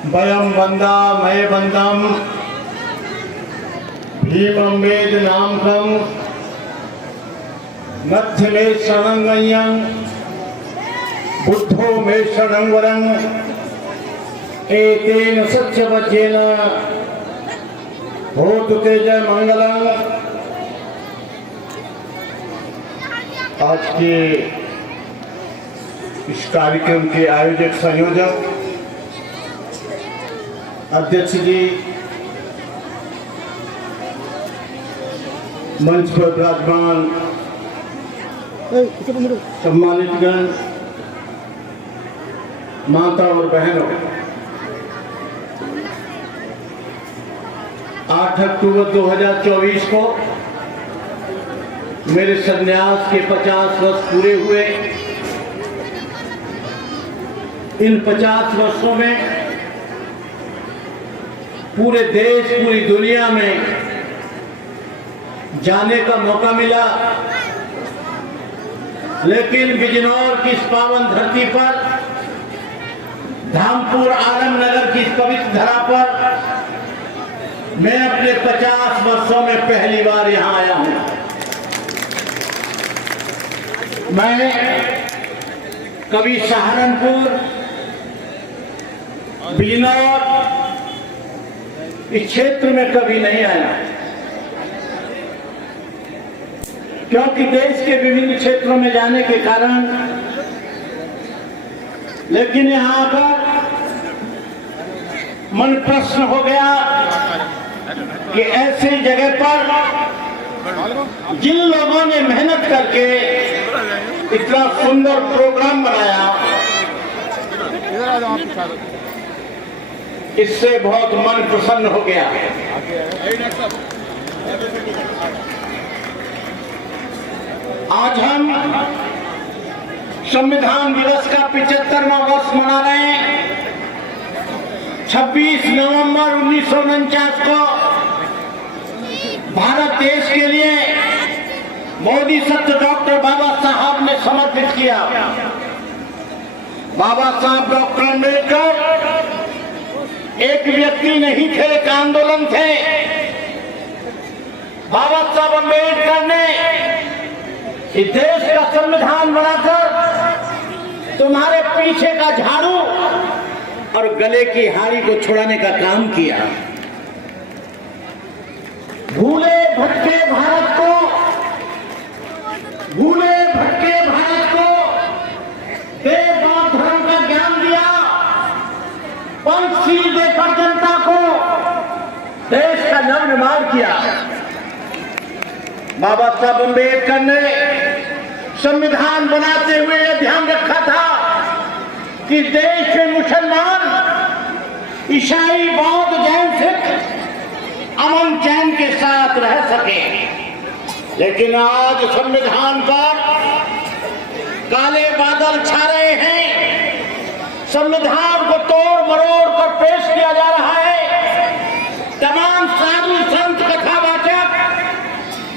वयम वंदा मय वंदम भीमं वेद नामकम मध्य में शरणं बुद्धो में शरणं वरं एतेन सत्यवचेन होतु तेज मंगलम। आज के इस कार्यक्रम के आयोजक संयोजक अध्यक्ष जी, मंच पर विराजमान सम्मानित गण, माता और बहनों, 8 अक्टूबर 2024 को मेरे संन्यास के 50 वर्ष पूरे हुए। इन 50 वर्षों में पूरे देश, पूरी दुनिया में जाने का मौका मिला, लेकिन बिजनौर की इस पावन धरती पर, धामपुर आलमनगर की इस पवित्र धरा पर मैं अपने 50 वर्षों में पहली बार यहां आया हूं। मैं कभी सहारनपुर, बिजनौर इस क्षेत्र में कभी नहीं आया, क्योंकि देश के विभिन्न क्षेत्रों में जाने के कारण, लेकिन यहां पर मन प्रश्न हो गया कि ऐसी जगह पर जिन लोगों ने मेहनत करके इतना सुंदर प्रोग्राम बनाया, इससे बहुत मन प्रसन्न हो गया। आज हम संविधान दिवस का 75वां वर्ष मना रहे हैं। 26 नवंबर 1949 को भारत देश के लिए मोदी सत्य डॉक्टर बाबा साहब ने समर्पित किया। बाबा साहब डॉक्टर अम्बेडकर एक व्यक्ति नहीं थे, एक आंदोलन थे। बाबा साहब अम्बेडकर ने इस देश का संविधान बनाकर तुम्हारे पीछे का झाड़ू और गले की हारी को छुड़ाने का काम किया। भूले भटके भारत को, भूले भटके भारत को वेद और धर्म का ज्ञान दिया। पंचशील देकर जनता को देश का नवनिर्माण किया। बाबा साहब अम्बेडकर ने संविधान बनाते हुए यह ध्यान रखा था कि देश में मुसलमान, ईसाई, बौद्ध, जैन, सिख अमन चैन के साथ रह सके। लेकिन आज संविधान पर काले बादल छा रहे हैं। संविधान को तोड़ मरोड़ कर पेश किया जा रहा है। तमाम साधु संत कथावाचक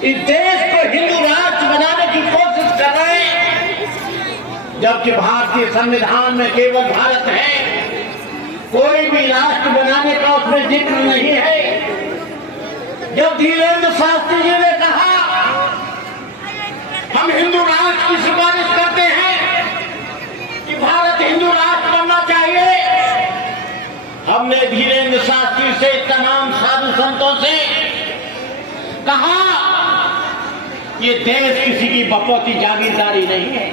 इस देश को हिंदू राष्ट्र बनाने की कोशिश कर रहे हैं, जबकि भारतीय संविधान में केवल भारत है, कोई भी राष्ट्र बनाने का उसमें जिक्र नहीं है। जब धीरेन्द्र शास्त्री जी ने कहा हम हिंदू राष्ट्र की सिफारिश करते हैं कि भारत हिंदू राष्ट्र बनना चाहिए, हमने धीरेन्द्र शास्त्री से, तमाम साधु संतों से कहा ये देश किसी की बपौती जागीरदारी नहीं है,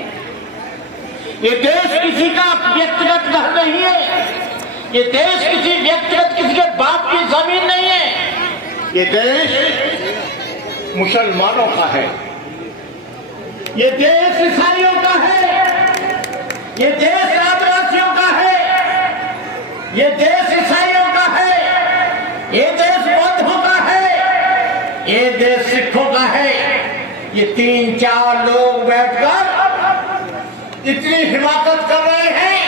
ये देश किसी का व्यक्तिगत घर नहीं है, ये देश किसी व्यक्तिगत किसी के बाप की जमीन नहीं है, ये देश मुसलमानों का है, ये देश ईसाइयों का है, ये देश आदिवासियों का है, ये देश ईसाइयों का है, ये देश बौद्धों का है, ये देश सिखों का है। ये 3-4 लोग बैठकर इतनी हिमाकत कर रहे हैं।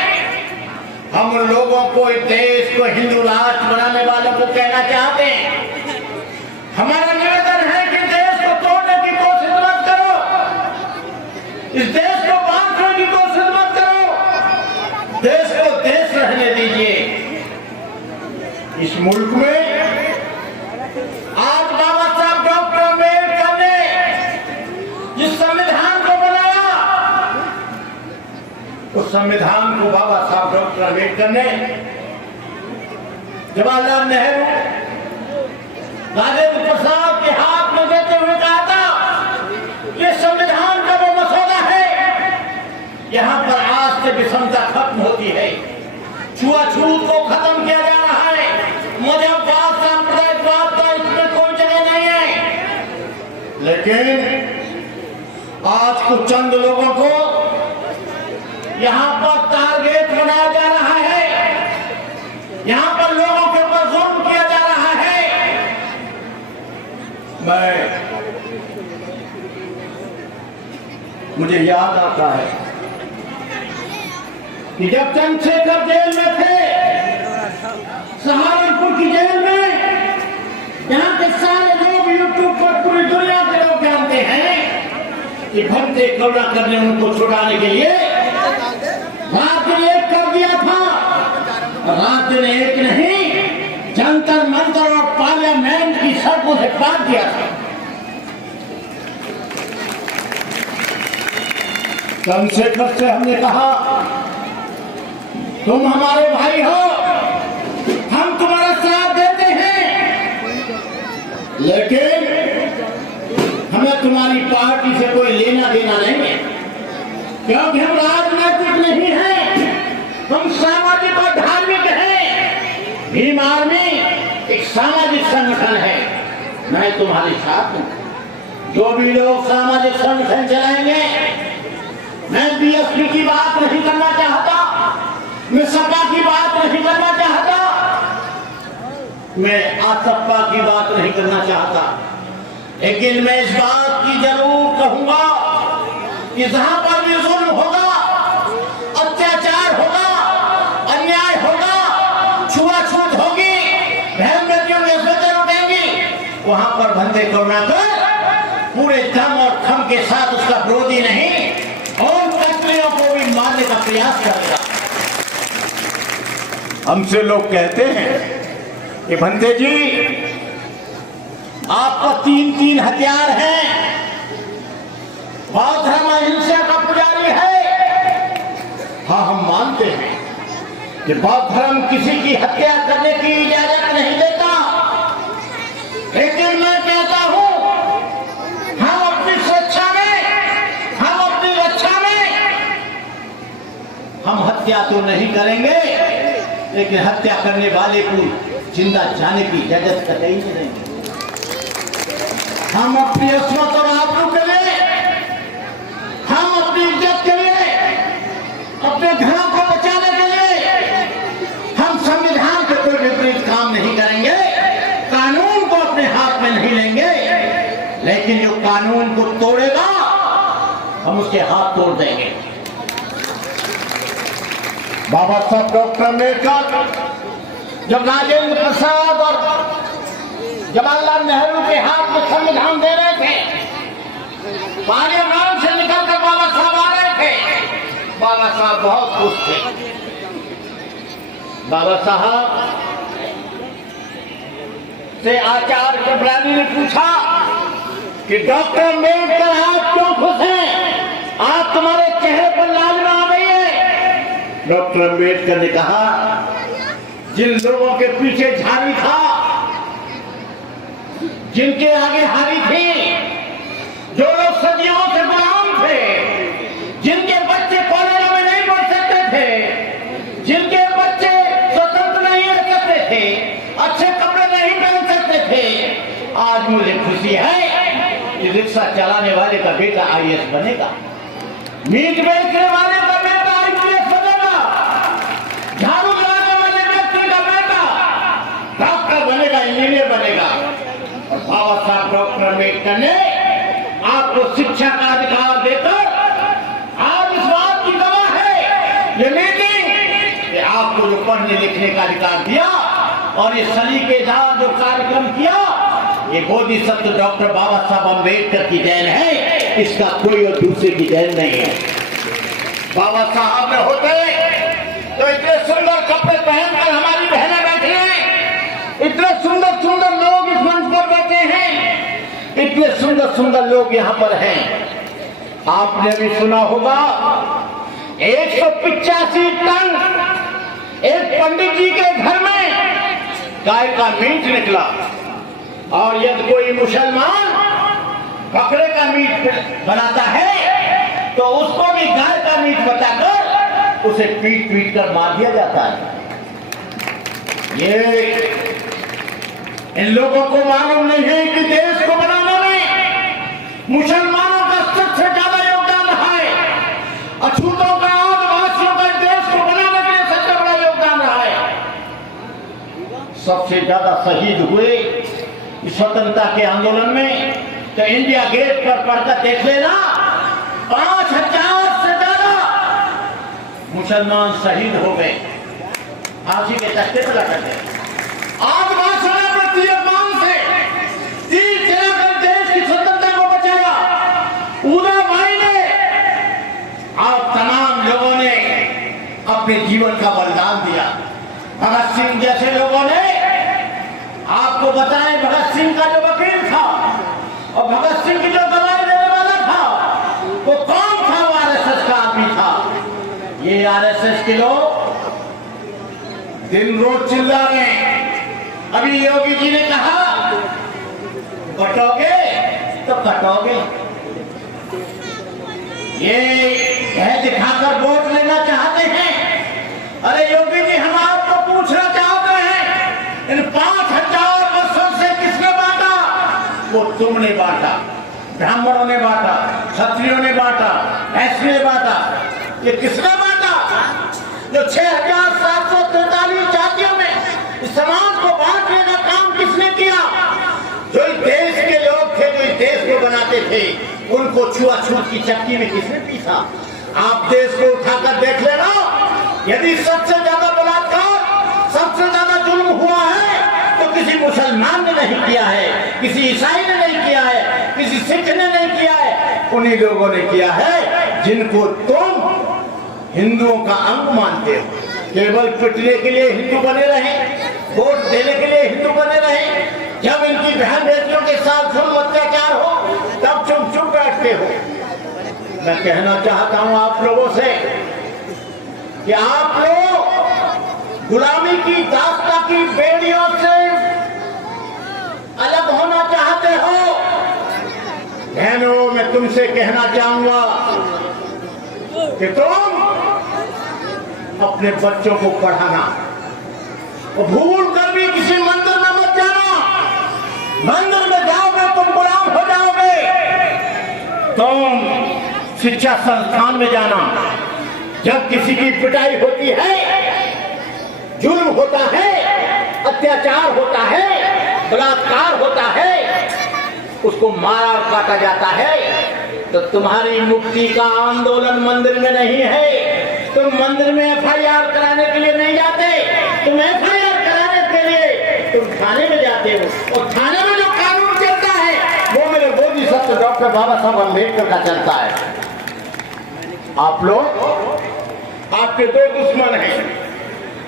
हम लोगों को, इस देश को हिंदू राष्ट्र बनाने वालों को कहना चाहते हैं, हमारा निवेदन है कि देश को तोड़ने की कोशिश मत करो, इस देश को बांटने की कोशिश मत करो, देश को देश रहने दीजिए। इस मुल्क में आज बाबा साहब डॉक्टर अम्बेडकर ने जिस संविधान को बनाया, उस संविधान को बाबा साहब डॉक्टर अम्बेडकर ने जवाहरलाल नेहरू, राजेंद्र प्रसाद के हाथ में देते हुए कहा था, ये संविधान का वो मसौदा है, यहां पर आज से विषमता खत्म होती है, छुआछूत को खत्म किया जा रहा है, मजहबवाद सांप्रदायिकवाद का इसमें कोई जगह नहीं है। लेकिन आज कुछ चंद लोगों को यहां पर टारगेट बनाया जा रहा है, यहां पर लोगों के ऊपर जुल्म किया जा रहा है। मुझे याद आता है कि जब चंद्रशेखर जेल में थे, सहारनपुर की जेल में, यहाँ के सारे लोग यूट्यूब पर पूरी दुनिया के लोग जानते हैं कि भक्ति करुणाकर ने उनको छुड़ाने के लिए रात दिन एक कर दिया था। रात दिन एक नहीं, जंतर मंतर और पार्लियामेंट की सड़कों से पार किया था। चंद्रशेखर से हमने कहा, तुम हमारे भाई हो, हम तुम्हारा साथ देते हैं, लेकिन हमें तुम्हारी पार्टी से कोई लेना देना नहीं है, क्योंकि हम राजनीतिक नहीं हैं, हम सामाजिक और धार्मिक हैं। भीम आर्मी एक सामाजिक संगठन है, मैं तुम्हारे साथ हूं। जो भी लोग सामाजिक संगठन चलाएंगे, मैं बीएसपी की बात नहीं करना चाहता, मैं सपा की बात नहीं करना चाहता, मैं आसपा की बात नहीं करना चाहता, लेकिन मैं इस बात की जरूर कहूंगा कि जहां पर भी जुल्म होगा, अत्याचार होगा, अन्याय होगा, छुआछूत होगी, बहन बेटियों में इज्जतें लुटेंगी, वहां पर बंदे करुणाकर पूरे दम और खम के साथ उसका विरोधी नहीं और कत्लियों को भी मारने का प्रयास करेगा। हमसे लोग कहते हैं कि बंदे जी आपका 3 हथियार हैं, बौद्ध धर्म अहिंसा का पुजारी है। हाँ, हम मानते हैं कि बौद्ध धर्म किसी की हत्या करने की इजाजत नहीं देता, लेकिन मैं कहता हूं हम अपनी सुरक्षा में, हम अपनी रक्षा में हम हत्या तो नहीं करेंगे, लेकिन हत्या करने वाले को जिंदा जाने की इजाजत कतई नहीं देंगे। हम अपनी अस्मत और आबरू के लिए, हम अपनी इज्जत के लिए, अपने घरों को बचाने के लिए हम संविधान के कोई विपरीत काम नहीं करेंगे, कानून को अपने हाथ में नहीं लेंगे, लेकिन जो कानून को तोड़ेगा हम उसके हाथ तोड़ देंगे। बाबा साहब डॉक्टर अम्बेडकर जब राजेंद्र प्रसाद और जवाहरलाल नेहरू के हाथ में संविधान दे रहे थे, पार्लियामेंट से निकलकर बाबा साहब आ रहे थे, बाबा साहब बहुत खुश थे। बाबा साहब से आचार्य कृपलानी ने पूछा कि डॉक्टर अम्बेडकर आप क्यों खुश हैं, आप तुम्हारे चेहरे पर लालिमा आ गई है। डॉक्टर अम्बेडकर ने कहा, जिन लोगों के पीछे झाड़ी था, जिनके आगे हारी थी, जो लोग सदियों से गुलाम थे, जिनके बच्चे कॉलेजों में नहीं पढ़ सकते थे, जिनके बच्चे स्वतंत्र नहीं रह सकते थे, अच्छे कपड़े नहीं पहन सकते थे, आज मुझे खुशी है कि रिक्शा चलाने वाले का बेटा आईएएस बनेगा, मीट बेचने वाले का बेटा आईपीएस बनेगा, झाड़ू लगाने वाले व्यक्ति का बेटा डॉक्टर बनेगा, इंजीनियर बनेगा। और बाबा साहब डॉक्टर अम्बेडकर ने आपको शिक्षा का अधिकार देकर आज इस बात की गवाह है ये मीटिंग कि आपको जो पढ़ने लिखने का अधिकार दिया और ये सलीकेदार जो कार्यक्रम किया, ये बोधिसत्व डॉक्टर बाबा साहब अम्बेडकर की देन है, इसका कोई और दूसरे की देन नहीं है। बाबा साहब ने होते तो इतने सुंदर कपड़े पहनकर हमारी बहनें बैठी हैं, सुंदर सुंदर लोग यहाँ पर हैं। आपने भी सुना होगा 185 टन एक पंडित जी के घर में गाय का मीट निकला, और यदि कोई मुसलमान बकरे का मीट बनाता है तो उसको भी गाय का मीट बताकर उसे पीट पीट कर मार दिया जाता है। ये इन लोगों को मालूम नहीं है कि देश को बनाने में मुसलमानों का सबसे ज्यादा योगदान रहा है, अछूतों का, आदिवासियों का देश को बनाने के लिए सबसे बड़ा योगदान रहा है। सबसे ज्यादा शहीद हुए स्वतंत्रता के आंदोलन में तो इंडिया गेट पर पढ़कर देख लेना, 5000 से ज्यादा मुसलमान शहीद हो गए, फांसी के तख्ते पर लटक गए। आदिवासियों ने अपने तीरकमान से तीर चलाकर देश की स्वतंत्रता को बचाया। उदाबाई ने और तमाम लोगों ने अपने जीवन का बलिदान दिया। भगत सिंह जैसे लोगों ने, आपको बताएं, भगत सिंह का जो वकील था और भगत सिंह की जो गवाही देने वाला था वो कौन था? वो आरएसएस का आदमी था। ये आरएसएस के लोग दिन रोज चिल्ला रहे हैं। अभी योगी जी ने कहा बटोगे तो कटोगे। ये कह दिखाकर वोट लेना चाहते हैं। अरे योगी जी, हम आपको पूछना चाहते हैं, इन 5000 वर्षों से किसने बांटा? वो तुमने बांटा, ब्राह्मणों ने बांटा, क्षत्रियों ने बांटा, ऐसे ने बांटा। ये किसने बांटा? जो 6743 जातियों में इस समाज को बांटने का काम किसने किया? जो इस देश के लोग थे, जो इस देश को बनाते थे, उनको छुआछूत की चक्की में किसने पीसा? आप देश को उठाकर देख लेना। यदि सबसे ज्यादा बलात्कार, सबसे ज्यादा जुल्म हुआ है तो किसी मुसलमान ने नहीं किया है, किसी ईसाई ने नहीं किया है, किसी सिख ने नहीं किया है, उन्हीं लोगों ने किया है जिनको तुम हिंदुओं का अंग मानते हो। केवल पिटने के लिए हिंदू बने रहे, वोट देने के लिए हिंदू बने रहे। जब इनकी बहन बेटियों के साथ जुल्म अत्याचार हो तब चुप चुप बैठते हो। मैं कहना चाहता हूं आप लोगों से कि आप लोग गुलामी की दास्ता की बेड़ियों से अलग होना चाहते हो। बहनों, मैं तुमसे कहना चाहूंगा कि तुम अपने बच्चों को पढ़ाना, और भूल कर भी किसी मंदिर में मत जाना। मंदिर में जाओगे तुम गुलाम हो जाओगे। तुम शिक्षा संस्थान में जाना। जब किसी की पिटाई होती है, जुल्म होता है, अत्याचार होता है, बलात्कार होता है, उसको मारा और काटा जाता है, तो तुम्हारी मुक्ति का आंदोलन मंदिर में नहीं है। तुम मंदिर में एफआईआर कराने के लिए नहीं जाते, तुम एफआईआर कराने के लिए तुम थाने में जाते हो। और थाने में जो कानून चलता है वो मेरे बोधिसत्व डॉक्टर बाबा साहब अम्बेडकर का चलता है। आप लोग, आपके दो दुश्मन हैं,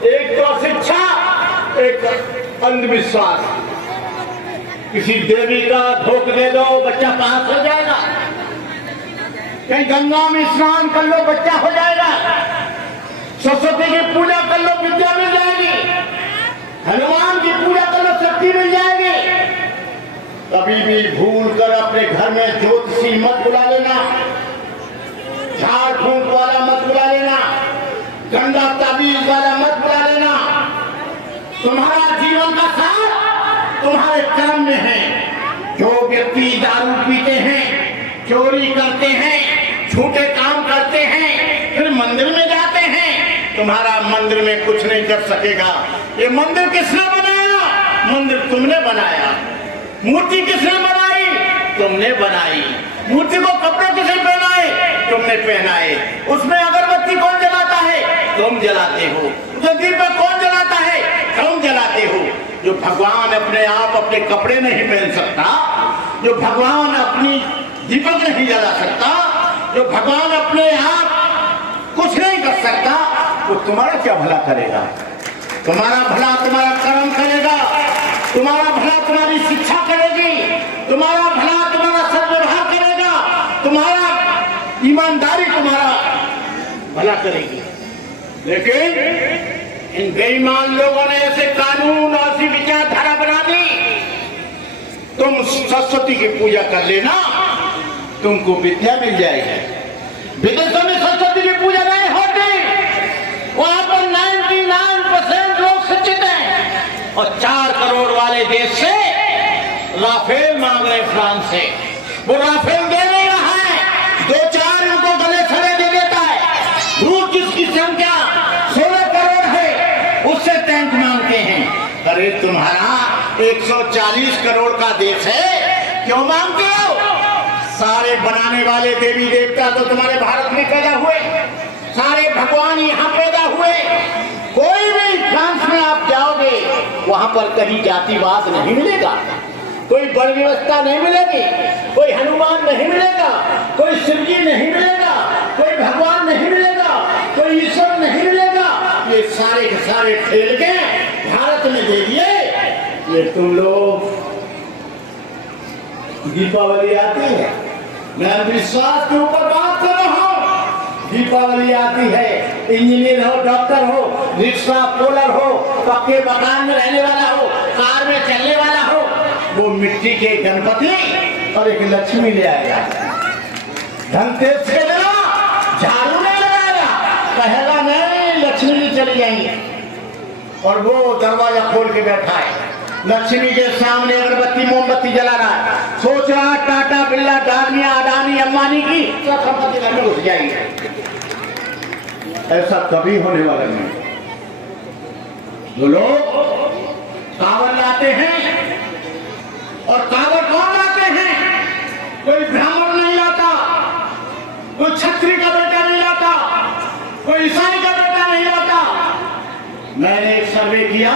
एक तो शिक्षा, एक अंधविश्वास। किसी देवी का धोख दे दो, बच्चा पास हो जाएगा। कहीं गंगा में स्नान कर लो, बच्चा हो जाएगा। सरस्वती की पूजा कर लो, विद्या मिल जाएगी। हनुमान की पूजा कर लो, शक्ति मिल जाएगी। कभी भी भूल कर अपने घर में ज्योतिषी मत बुला लेना, झाड़ फूंक वाला मत बुला लेना, गंदा ताबीज वाला मत बुला लेना। तुम्हारा जीवन का सार तुम्हारे कर्म में है। जो व्यक्ति दारू पीते हैं, चोरी करते हैं, झूठे काम करते हैं, फिर मंदिर में जाते हैं, तुम्हारा मंदिर में कुछ नहीं कर सकेगा। ये मंदिर किसने बनाया? मंदिर तुमने बनाया। मूर्ति किसने बनाई? तुमने बनाई। मूर्ति को कपड़े किसने पहनाए? तुमने पहनाए। उसमें अगरबत्ती कौन जलाता है? तुम जलाते हो। उसमें दीपक कौन जलाता है? तुम जलाते हो। जो भगवान अपने आप अपने कपड़े नहीं पहन सकता, जो भगवान अपनी दीपक नहीं जला सकता, जो भगवान अपने आप कुछ नहीं कर सकता, वो तुम्हारा क्या भला करेगा? तुम्हारा भला तुम्हारा कर्म करेगा, तुम्हारा भला तुम्हारी शिक्षा करेगी, तुम्हारा भला तुम्हारा ईमानदारी तुम्हारा भला करेगी। लेकिन इन बेईमान लोगों ने ऐसे कानून और ऐसी विचारधारा बना दी, तुम सरस्वती की पूजा कर लेना, तुमको विद्या मिल जाएगी। विदेशों में सरस्वती की पूजा नहीं होती, वहां पर 99% लोग शिक्षित हैं, और 4 करोड़ वाले देश से राफेल मांग रहे फ्रांस से, वो राफेल दे नहीं रहा है, 2-4 उनको गले खड़े दे देता है। रूस जिसकी संख्या 16 करोड़ है, उससे टैंक मांगते हैं। अरे तुम्हारा 140 करोड़ का देश है, क्यों मांगते हो? सारे बनाने वाले देवी देवता तो तुम्हारे भारत में पैदा हुए, सारे भगवान यहाँ पैदा हुए। कोई भी फ्रांस में आप जाओगे, वहां पर कहीं जातिवाद नहीं मिलेगा, कोई बड़ व्यवस्था नहीं मिलेगी, कोई हनुमान नहीं मिलेगा, कोई शिव जी नहीं मिलेगा, कोई भगवान नहीं मिलेगा, कोई ईश्वर नहीं मिलेगा। ये सारे के सारे खेल के भारत में दे दिए। ये तुम लोग, दीपावली आती है, मैं विश्वास के ऊपर बात कर रहा हूं। दीपावली आती है, इंजीनियर हो, डॉक्टर हो, रिक्शा पोलर हो, पक्के मकान में रहने वाला हो, कार में चलने वाला हो, वो मिट्टी के गणपति और एक लक्ष्मी ले आएगा। धनतेरस के दिन झाड़ू नहीं लगाएगा, कहेगा नहीं लक्ष्मी जी चली जाएंगे, और वो दरवाजा खोल के बैठा है, लक्ष्मी के सामने अगरबत्ती मोमबत्ती जला रहा है, सोच रहा टाटा बिरला डालमिया अडानी अंबानी की सब संपत्ति घर में घुस जाएगी। ऐसा कभी होने वाला नहीं। जो लोग कावड़ लाते हैं, और कावड़ कौन लाते हैं? कोई ब्राह्मण नहीं लाता, कोई क्षत्रिय का बेटा नहीं लाता, कोई ईसाई का बेटा नहीं लाता। मैंने एक सर्वे किया,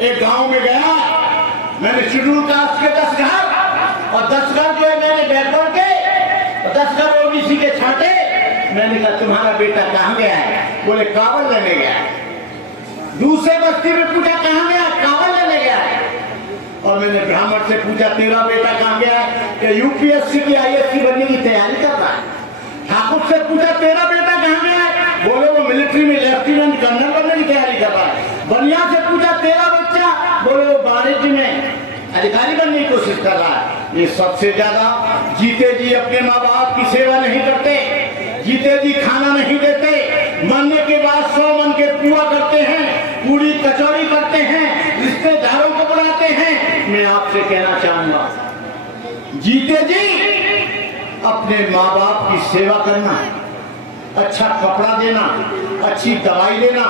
एक गांव में गया, मैंने शेड्यूल कास्ट के 10 घर और 10 घर जो है मैंने बैकवर्ड के और 10 घर ओबीसी के छाटे। मैंने कहा तुम्हारा बेटा कहाँ गया है? बोले कावड़ लेने गया है। दूसरे बस्ती में पूछा कहाँ गया? कावड़ लेने गया है। और मैंने ब्राह्मण से पूछा तेरा बेटा कहाँ गया है? कि यूपीएससी की आईएएस बनने की तैयारी कर रहा है। ठाकुर से पूछा तेरा बेटा कहाँ गया है? बोले वो मिलिट्री में लेफ्टिनेंट कर्नल बनने की तैयारी कर रहा है। बनिया से पूछा तेरा बच्चा? बोले वो वाणिज्य में अधिकारी बनने की कोशिश कर रहा है। ये सबसे ज्यादा जीते जी अपने माँ बाप की सेवा नहीं करते, जीते जी खाना नहीं देते, मरने के बाद 100 मन के पुआ करते हैं, पूरी कचौड़ी करते हैं, रिश्तेदारों को बुलाते हैं। मैं आपसे कहना चाहूंगा, जीते जी अपने माँ बाप की सेवा करना, अच्छा कपड़ा देना, अच्छी दवाई देना,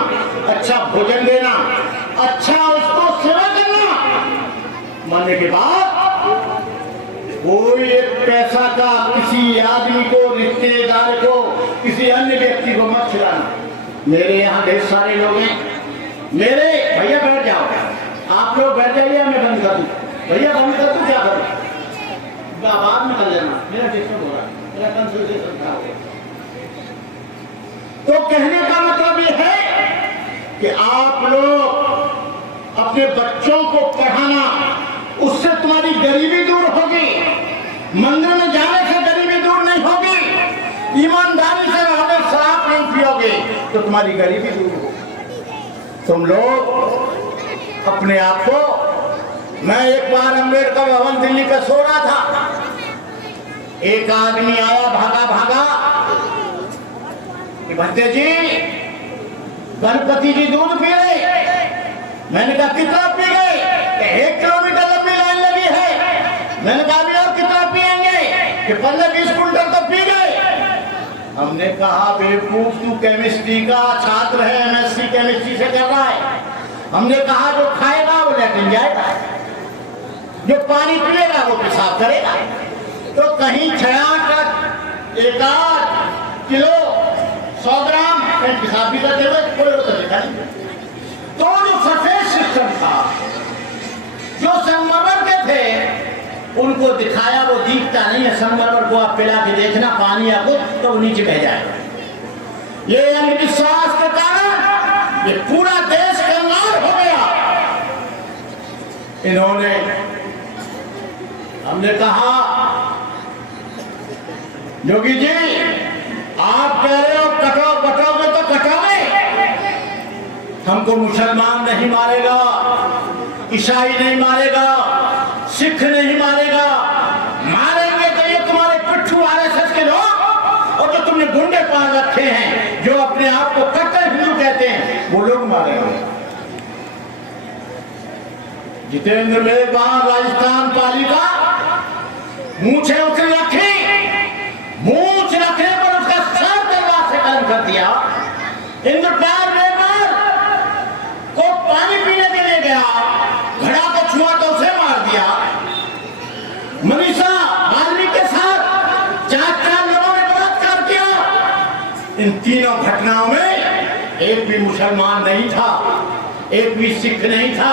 अच्छा भोजन देना, अच्छा उसको सेवा करना। मरने के बाद कोई एक पैसा का किसी आदमी को, रिश्तेदार को, किसी अन्य व्यक्ति को मत खिलाना। मेरे यहाँ ढेर सारे लोग हैं, मेरे भैया बैठ जाओ, आप लोग बैठ जाइए, मैं बंद कर दूं। भैया बंद कर दूं, क्या करूं? बाद में कर लेना, मेरा डिस्टर्ब हो रहा है, मेरा कंसल्टेशन खराब हो गया। तो कहने का मतलब ये है कि आप लोग अपने बच्चों को पढ़ाना, उससे तुम्हारी गरीबी दूर होगी। मंदिर में जाने से गरीबी दूर नहीं होगी। ईमानदारी से रहोगे, शराब नहीं पियोगे तो तुम्हारी गरीबी दूर होगी। तुम लोग अपने आप को, मैं एक बार अम्बेडकर भवन दिल्ली पे सो रहा था, एक आदमी आया भागा भागा, भट्टे जी गणपति जी दूध पी रहे। मैंने कहा कितना पी गए? 1 किलोमीटर लंबी लाइन लगी है। मैंने कहा अभी और कितना पिएंगे? कि 15-20 कुंटल तो पी गए। हमने कहा बेवकूफ, तू केमिस्ट्री का छात्र है, एमएससी केमिस्ट्री से कर रहा है। हमने कहा जो खाएगा वो लेटिन जाएगा, जो पानी पिएगा वो पेशाब करेगा। तो कहीं 1 किलो 100 ग्राम पेशाब भी करते हुए कोई होता नहीं। तो जो सफेद सिस्टम था, जो संगमरमर के थे, उनको दिखाया वो दिखता नहीं है। संगमरमर को आप पिला के देखना पानी आपको तो नीचे बह जाएगा। ये अंधविश्वास के कारण ये पूरा देश कंगाल हो गया। इन्होंने, हमने कहा योगी जी आप कह रहे हो कटो बटोगे तो कटोगे। हमको मुसलमान नहीं मारेगा, ईसाई नहीं मारेगा, सिख नहीं मारेगा। मारेंगे तो ये तुम्हारे पिट्ठू आरएसएस के लोग और जो तुमने गुंडे पाल रखे हैं, जो अपने आप को कट्टर हिंदू कहते हैं, वो लोग मारेंगे। जितेंद्र मेरे वहां राजस्थान पालिका मूछे उछल रखी, मूछ रखने पर उसका सर दरबार से कर्म कर दिया। इंद्रपाल बेमार को पानी पीने के लिए गया, घड़ा को छुआ तो उसे मार दिया। मनीषा वाल्मीकि के साथ 4 लोगों ने बलात्कार किया। इन तीनों घटनाओं में एक भी मुसलमान नहीं था, एक भी सिख नहीं था।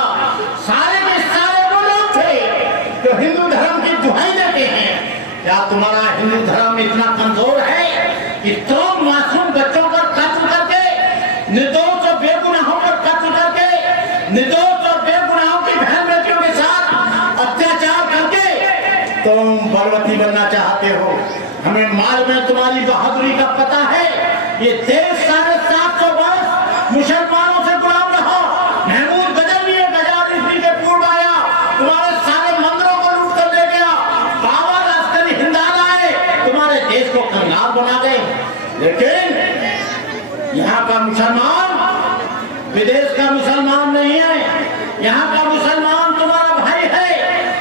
सारे के सारे वो लोग थे जो हिंदू धर्म की दुहाई देते हैं। क्या तुम्हारा हिंदू धर्म इतना कमजोर है कि तुम मासूम बच्चों पर कत्ल करके, निर्दोष और बेगुनाहों पर कत्ल करके, निर्दोष और बेगुनाहों की बहन बेटियों के साथ अत्याचार करके तुम बलवती बनना चाहते हो? हमें माल में तुम्हारी बहादुरी का पता है। ये देश 750 वर्ष मुसलमानों से गुलाम रहा। महमूद गजनवी गजार ईस्वी के पूर्व आया, तुम्हारे सारे मंदिरों को लूट कर ले गया। बाबर अस्करी हिंदान आए, तुम्हारे देश को कंगाल बना गए। लेकिन यहाँ का मुसलमान विदेश का मुसलमान नहीं है। यहाँ का मुसलमान तुम्हारा भाई है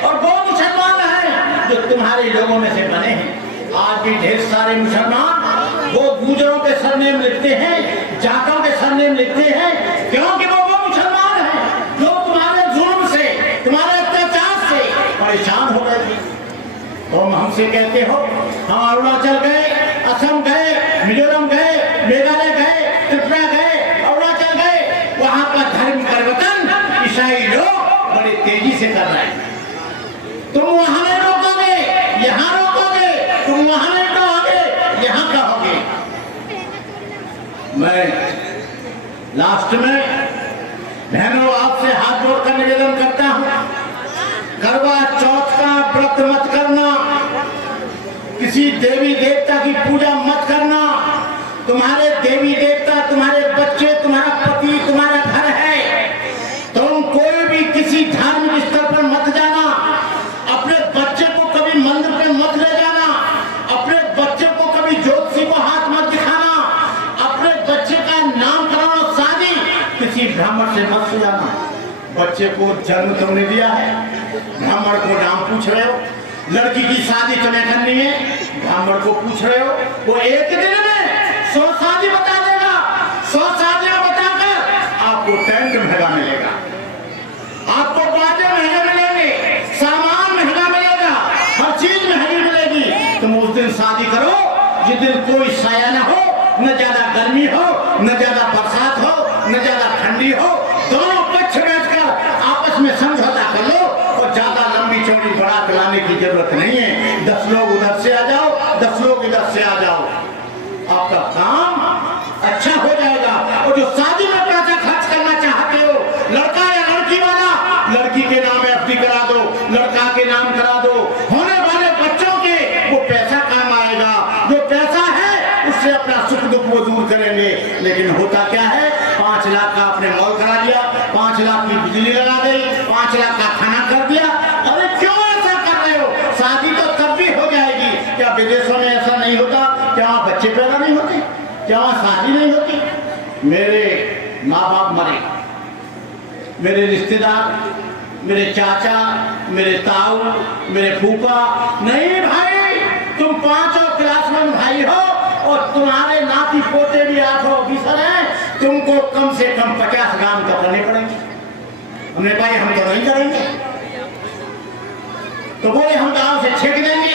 और वो मुसलमान है जो तुम्हारे लोगों में से बने हैं। आज भी ढेर सारे मुसलमान वो गुजरों के सरनेम लिखते हैं, जाटों के सरनेम लिखते हैं, क्योंकि वो मुसलमान हैं जो तुम्हारे जुल्म से, तुम्हारे अत्याचार से परेशान हो गए थे। तुम हमसे कहते हो हम अरुणाचल गए, असम गए, मिजोरम गए, मेघालय गए, त्रिपुरा गए, अरुणाचल गए, वहां का धर्म परिवर्तन ईसाई लोग बड़ी तेजी से कर रहे हैं। तुम वहां नहीं रोकोगे, यहाँ रोकोगे। तुम वहां नहीं कहोगे, यहाँ कहोगे। मैं लास्ट में बहनों आपसे हाथ जोड़कर निवेदन करता हूं, करवा चौथ का व्रत मत करना, किसी देवी देवता की पूजा मत करना। तुम्हारे देवी देवता तुम्हारे बच्चे, तुम्हारा पति, तुम्हारा घर है। तुम कोई भी किसी धार्मिक स्थल पर मत जाना। अपने बच्चे को कभी मंदिर पे मत ले जाना। अपने बच्चे को कभी ज्योतिषी को हाथ मत दिखाना। अपने बच्चे का नामकरण और शादी किसी ब्राह्मण से मत सुझाना। बच्चे को जन्म तुमने दिया है, ब्राह्मण को नाम पूछ रहे हो। लड़की की शादी तुम्हें करनी है, ब्राह्मण को पूछ रहे हो। वो एक दिन में 100 शादी बता देगा। 100 शादियां बताकर आपको टेंट महंगा मिलेगा, आपको बाजे महंगे मिलेंगे, सामान महंगा मिलेगा, हर चीज महंगी मिलेगी। तुम उस दिन शादी करो जिस दिन कोई साया न हो, न ज्यादा गर्मी हो, न ज्यादा बरसात हो, न ज्यादा ठंडी हो। दोनों पक्ष बैठकर आपस में समझौता कर लो और ज्यादा लंबी चौड़ी बारात लाने की जरूरत नहीं है। 10 लोग उधर से आ जाओ, 10 लोग इधर से आ जाओ, आपका काम अच्छा हो जाएगा। और जो शादी में पैसा खर्च करना चाहते हो, लड़का या लड़की वाला, लड़की के नाम एफडी करा दो, लड़का के नाम करा दो। होने वाले बच्चों के वो पैसा काम आएगा। जो पैसा है उससे अपना सुख दुख वो दूर करेंगे। लेकिन होता क्या है, 5 लाख का आपने मॉल करा दिया, 5 लाख की बिजली लगा दी, 5 लाख का खाना कर दिया। अरे क्यों ऐसा कर रहे हो? शादी तो तब भी हो जाएगी। क्या विदेशों में ऐसा नहीं होता? क्या वहां बच्चे पैदा नहीं होते? क्या वहां शादी नहीं होती? मेरे माँ बाप मरे, मेरे रिश्तेदार, मेरे चाचा, मेरे ताऊ, मेरे फूफा, नहीं भाई, तुम 5 क्लास में भाई हो और तुम्हारे नाती पोते भी 8 ऑफिसर हैं। तुमको कम से कम 50 काम तो करने पड़ेंगे। हमने भाई हम तो नहीं करेंगे, तो बोले हम गांव से छेक देंगे।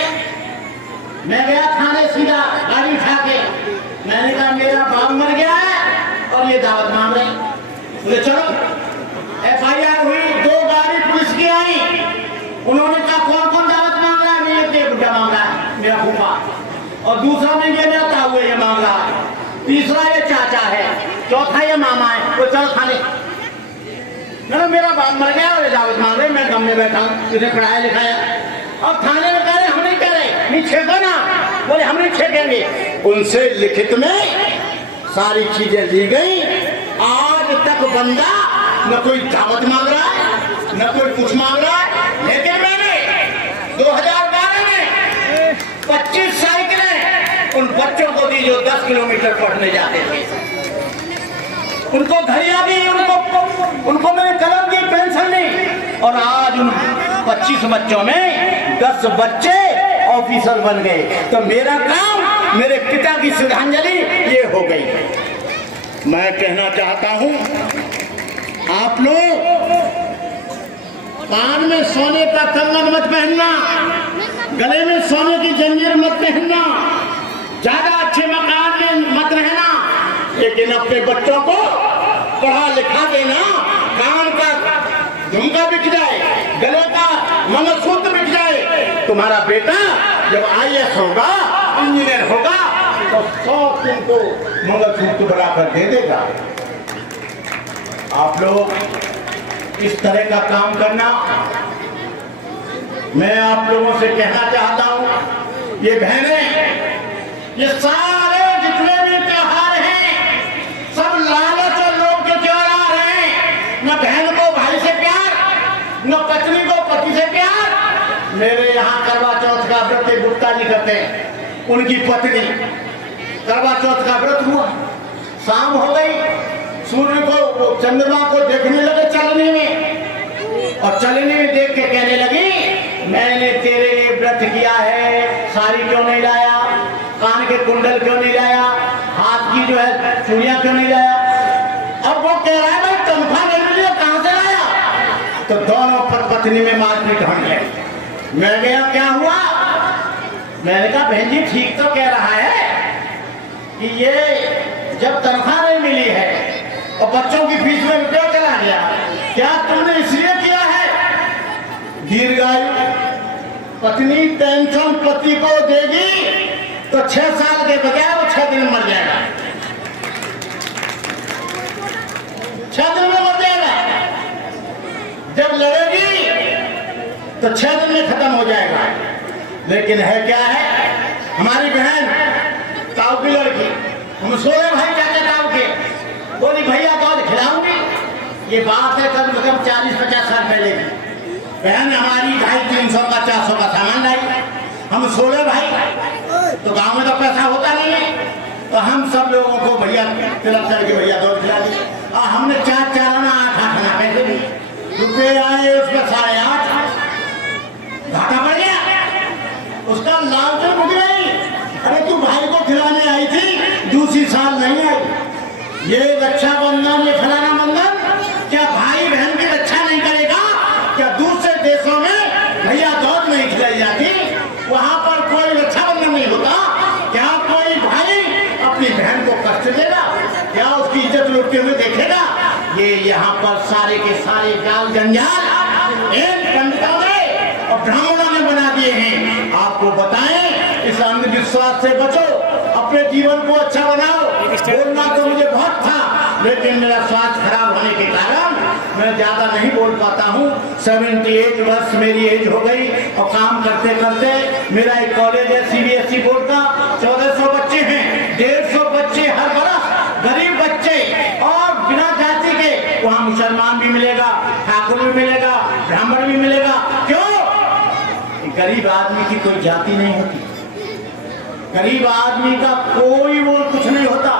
मैं गया थाने सीधा गाड़ी उठा के, मैंने कहा मेरा बाप मर गया है और ये दावत मांग रहे। बोले चलो, FIR हुई, 2 गाड़ी पुलिस की आई। उन्होंने कहा कौन कौन दावत मांग रहा है? मैं ये बुढ़ा मांग रहा है, मेरा फूफा, और दूसरा में ये मेरा ताऊ है, ये मांग रहा है, तीसरा ये चाचा है, चौथा ये मामा है। वो चल थाने। मेरा बाप मर गया और दावत मांग रहे, मैं गम में बैठा हूँ, तुझे पढ़ाया लिखाया। और थाने में कह रहे हम नहीं कह रहे, नहीं छेको ना, बोले हम नहीं छेकेंगे। उनसे लिखित में सारी चीजें ली गई। आज तक बंदा न कोई दावत मांग रहा है न कोई कुछ मांग रहा है। लेकिन मैंने 2012 में 25 साइकिलें उन बच्चों को दी जो 10 किलोमीटर पढ़ने जाते थे। उनको घड़ियां दी, उनको मैंने कलम दी, पेंसिल दी। और आज उन 25 बच्चों में 10 बच्चे ऑफिसर बन गए। तो मेरा काम, मेरे पिता की श्रद्धांजलि ये हो गई। मैं कहना चाहता हूं, आप लोग कान में सोने का कंगन मत पहनना, गले में सोने की जंजीर मत पहनना, ज्यादा अच्छे मकान में मत रहना, लेकिन अपने बच्चों को पढ़ा लिखा देना। कान का झुमका बिक जाए, गले का मंगलसूत्र बिक जाए, तुम्हारा बेटा जब IAS होगा, इंजीनियर होगा, तो 100 तुमको मंगलसूत्र बनाकर दे देगा। आप लोग इस तरह का काम करना। मैं आप लोगों से कहना चाहता हूं, ये बहनें, ये सारे जितने भी त्योहार हैं, सब लालच और लोभ के त्योहार आ रहे हैं। न बहन को भाई से प्यार, न पत्नी को पति से प्यार। मेरे यहाँ करवा चौथ का व्रत गुप्ता जी करते हैं, उनकी पत्नी करवा चौथ का व्रत हुआ, शाम हो गई, सूर्य को, चंद्रमा को देखने लगे चलने में, और चलने में देख के कहने लगी, मैंने तेरे लिए व्रत किया है, साड़ी क्यों नहीं लाया, कान के कुंडल क्यों नहीं लाया, हाथ की जो है चूड़ियां क्यों नहीं लाया। अब वो कह रहा है भाई तनख्वाह लेने लिए कहां से लाया। तो दोनों पत्नी में मारपीट होने लगी। मैं गया, क्या हुआ? मैंने कहा बहन जी ठीक तो कह रहा है कि ये जब तनख्वाह नहीं मिली है और बच्चों की फीस में रुपया चला गया, क्या तुमने इसलिए किया है? दीर्घायु पत्नी पेंशन पति को देगी तो 6 साल के बजाय वो 6 दिन में मर जाएगा, 6 दिन में मर जाएगा। जब लड़ेगी तो 6 दिन में खत्म हो जाएगा। लेकिन है क्या है, हमारी बहन ताऊ की लड़की, हम 16 भाई चाचा ताऊ के, बोली भैया दूध खिलाऊंगी। ये बात है कम से कम 40-50 साल पहले की। बहन हमारी 250-300 का 400 का सामान लाई। हम 16 भाई, तो गांव में तो पैसा होता नहीं है, तो हम सब लोगों को भैया तिलक करके भैया दूध खिला दी। और हमने 4 आना 8 पैसे दी, रुपये आए उसमें 8.5, घाटा पड़ गया। उसका लाल से मुझ गई, अरे तू भाई को खिलाने आई थी, दूसरी साल नहीं आई। ये रक्षाबंधन, ये फलाना बंधन, क्या भाई बहन की रक्षा नहीं करेगा? क्या दूसरे देशों में भैया दूध नहीं खिलाई जाती, वहां पर कोई रक्षाबंधन नहीं होता? क्या कोई भाई अपनी बहन को कष्ट देगा? क्या उसकी इज्जत लूटते हुए देखेगा? ये यहाँ पर सारे के सारे जाल जंजाल इन पंडितों ने और ब्राह्मणों ने बना दिए हैं। आपको बताएं, इस अंधविश्वास से बचो, अपने जीवन को अच्छा बनाओ। बोलना तो मुझे बहुत था, लेकिन मेरा स्वास्थ्य खराब होने के कारण मैं ज्यादा नहीं बोल पाता हूँ। 78 वर्ष मेरी एज हो गई और काम करते करते, मेरा एक कॉलेज है CBSE बोर्ड का, 1400 बच्चे हैं, 150 बच्चे हर बरस, गरीब बच्चे और बिना जाति के। वहाँ मुसलमान भी मिलेगा, ठाकुर भी मिलेगा, ब्राह्मण भी मिलेगा। क्यों? गरीब आदमी की कोई जाति नहीं होती, गरीब आदमी का कोई वो कुछ नहीं होता।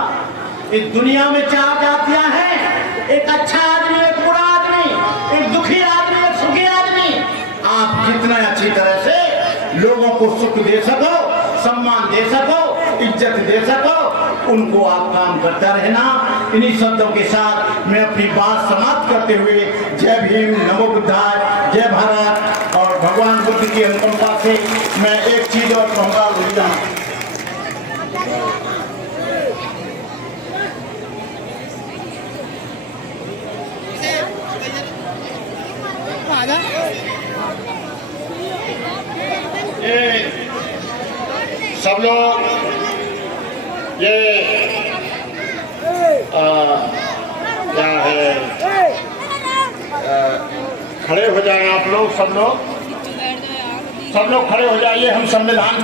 इस दुनिया में 4 जातियां हैं, एक अच्छा आदमी, एक बुरा आदमी, एक दुखी आदमी, एक सुखी आदमी। आप जितना अच्छी तरह से लोगों को सुख दे सको, सम्मान दे सको, इज्जत दे सको, उनको आप काम करता रहना। इन्हीं शब्दों के साथ मैं अपनी बात समाप्त करते हुए जय भीम, नमो बुद्धाय, जय भारत और भगवान बुद्ध की अनुकंपा से मैं एक चीज और कहूँगा, सब लोग ये क्या है, खड़े हो जाए आप लोग, सब लोग खड़े हो जाइए। हम संविधान